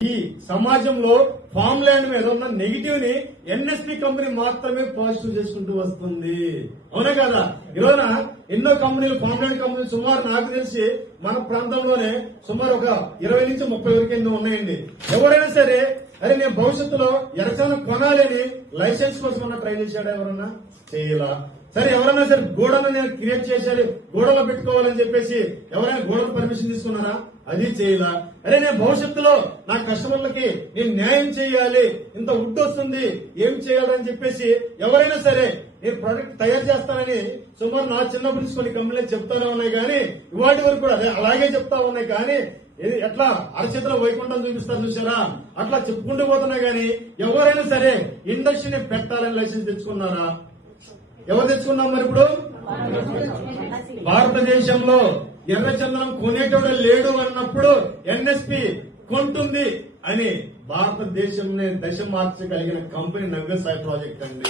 ఈ సమాజంలో farm land మీద ఉన్న నెగిటివ్ ని ఎన్ఎస్పి కంపెనీ మాత్రమే పాజిటివ్ చేసుకుంటూ వస్తుంది. అవునా కదా? ఈరోజున ఎన్నో కంపెనీలు, ఫామ్ ల్యాండ్ కంపెనీలు సుమారు నాకు తెలిసి మన ప్రాంతంలోనే సుమారు ఒక 20 నుంచి 30 వరకు ఎన్నో ఉన్నాయండి. ఎవరైనా సరే అరే నేను భవిష్యత్తులో ఎరచన కొనాలని లైసెన్స్ కోసం ట్రై చేశాడా? ఎవరన్నా చేయాల? సరే ఎవరైనా సరే గోడను నేను క్రియేట్ చేశారు, గోడలో పెట్టుకోవాలని చెప్పేసి ఎవరైనా గోడకు పర్మిషన్ తీసుకున్నారా? అది చేయాల? అరే నేను భవిష్యత్తులో నా కస్టమర్లకి నేను న్యాయం చేయాలి, ఇంత వుడ్ వస్తుంది, ఏం చేయాలని చెప్పేసి ఎవరైనా సరే నేను ప్రొడక్ట్ తయారు చేస్తానని సుమారు నా చిన్నప్పటి నుంచి కొన్ని కంపెనీలు చెప్తానే ఉన్నాయి, కానీ ఇవాటి వరకు కూడా అలాగే చెప్తా ఉన్నాయి. కానీ ఎట్లా అరచేతిలో వైకుంఠం చూపిస్తారు చూసారా, అట్లా చెప్పుకుంటూ పోతున్నాయి. కానీ ఎవరైనా సరే ఇండస్ట్రీని పెట్టాలని లైసెన్స్ తెచ్చుకున్నారా? ఎవరు తెచ్చుకున్నాం? మరి ఇప్పుడు భారతదేశంలో ఎర్రచందనం కొనేటోడు లేడు అన్నప్పుడు ఎన్ఎస్పి కొంటుంది అని భారతదేశంలో దశ మార్చగలిగిన కంపెనీ నంగసాయి ప్రాజెక్ట్ అండి.